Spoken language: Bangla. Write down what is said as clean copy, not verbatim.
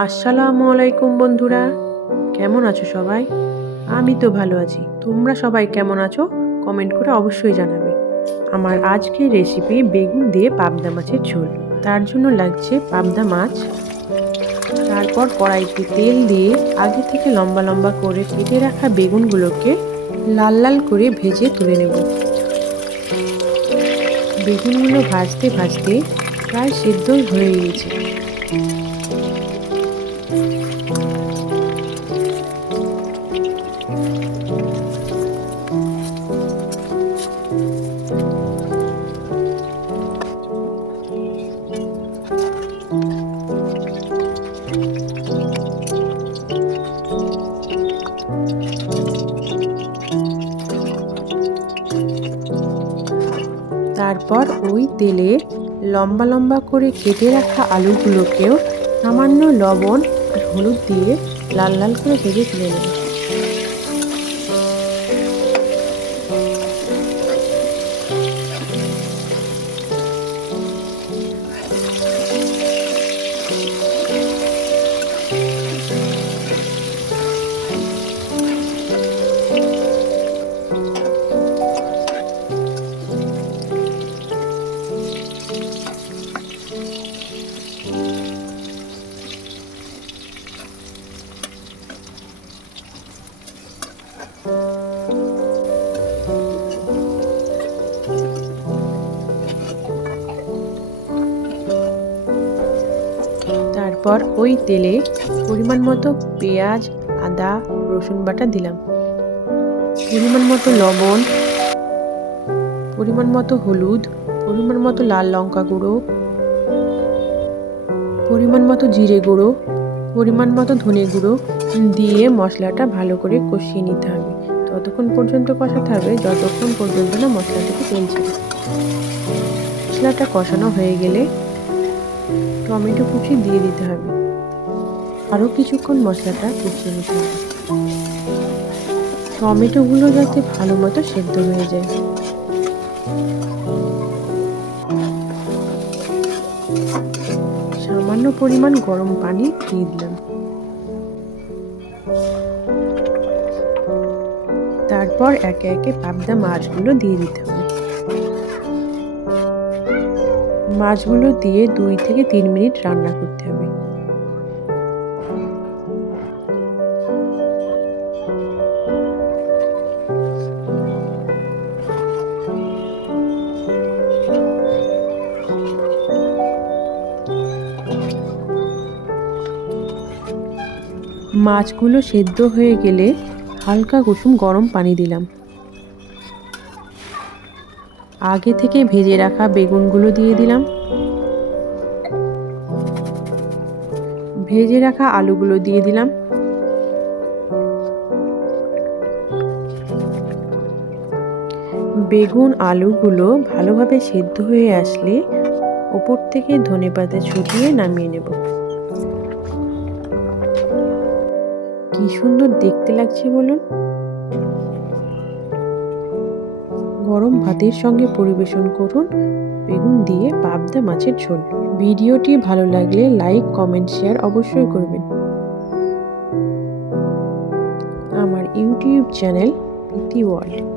আসসালামু আলাইকুম বন্ধুরা, কেমন আছো সবাই? আমি তো ভালো আছি। তোমরা সবাই কেমন আছো কমেন্ট করে অবশ্যই জানাবে। আমার আজকের রেসিপি বেগুন দিয়ে পাবদা মাছের ঝোল। তার জন্য লাগছে পাবদা মাছ। তারপর কড়াইতে তেল দিয়ে আগে থেকে লম্বা লম্বা করে কেটে রাখা বেগুনগুলোকে লাল লাল করে ভেজে তুলে নেব। বেগুনগুলো ভাজতে ভাজতে প্রায় সেদ্ধই হয়ে গিয়েছে। তারপর ওই তেলে লম্বা লম্বা করে কেটে রাখা আলুগুলোকেও সামান্য লবণ আর হলুদ দিয়ে লাল লাল করে ভেজে তুলে নেব। তারপর ওই তেলে পরিমাণ মতো পেঁয়াজ, আদা, রসুন বাটা দিলাম, পরিমাণ মতো লবণ, পরিমাণ মতো হলুদ, পরিমাণ মতো লাল লঙ্কা গুঁড়ো, পরিমাণ মতো জিরে গুঁড়ো, পরিমাণ মতো ধনে গুঁড়ো দিয়ে মশলাটা ভালো করে কষিয়ে নিতে হবে। ততক্ষণ পর্যন্ত কষাতে হবে যতক্ষণ পর্যন্ত না মশলা থেকে তেল ছাড়ে। মশলাটা কষানো হয়ে গেলে টমেটো কুচি দিয়ে দিতে হবে। আরও কিছুক্ষণ মশলাটা কষিয়ে নিতে হবে। টমেটোগুলো যাতে ভালো মতো সেদ্ধ হয়ে যায়। সামান্য পরিমাণ গরম পানি দিয়ে দিলাম। তারপর একে একে পাবদা মাছগুলো দিয়ে দিতে হবে। মাছগুলো দিয়ে 2 থেকে 3 মিনিট রান্না করতে হবে। মাছগুলো সেদ্ধ হয়ে গেলে হালকা কুসুম গরম পানি দিলাম। আগে থেকে ভেজে রাখা বেগুনগুলো দিয়ে দিলাম। ভেজে রাখা আলুগুলো দিয়ে দিলাম। বেগুন আলুগুলো ভালোভাবে সেদ্ধ হয়ে আসলে উপর থেকে ধনেপাতা ছড়িয়ে নামিয়ে নেব। কি সুন্দর দেখতে লাগছে বলুন। গরম ভাতের সঙ্গে পরিবেশন করুন বেগুন দিয়ে পাবদা মাছের ঝোল। ভিডিওটি ভালো লাগলে লাইক, কমেন্ট, শেয়ার অবশ্যই করবেন। আমার ইউটিউব চ্যানেল প্রীতি ওয়ার্ল্ড।